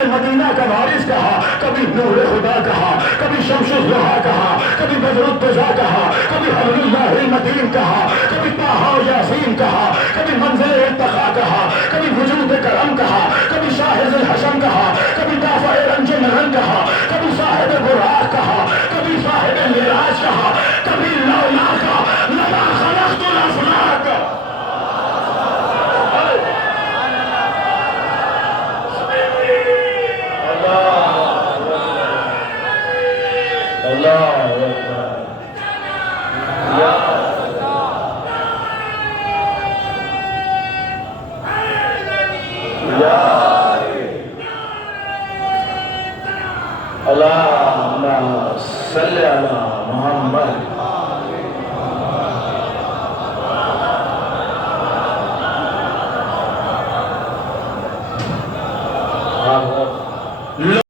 Medina का वारिस कहा, कभी नूर खुदा कहा, कभी शमशुज़्ज़ोहा कहा, कभी बदरुद्दोज़ा कहा, कभी हब्लुल्लाहिल मतीन कहा, कभी ताहा यासीन कहा, कभी मंज़िल इर्तिक़ा कहा, कभी वजूद करम कहा, कभी शाहिज़ुल हशम कहा, कभी दाफ़ए रंज नगन कहा, कभी साहिब बुराक कहा, कभी साहिब मिराज कहा, कभी लौलाका लमा खलक़तुल अफ़लाक। अल्लाहुम्मा सल्लि अला मुहम्मद।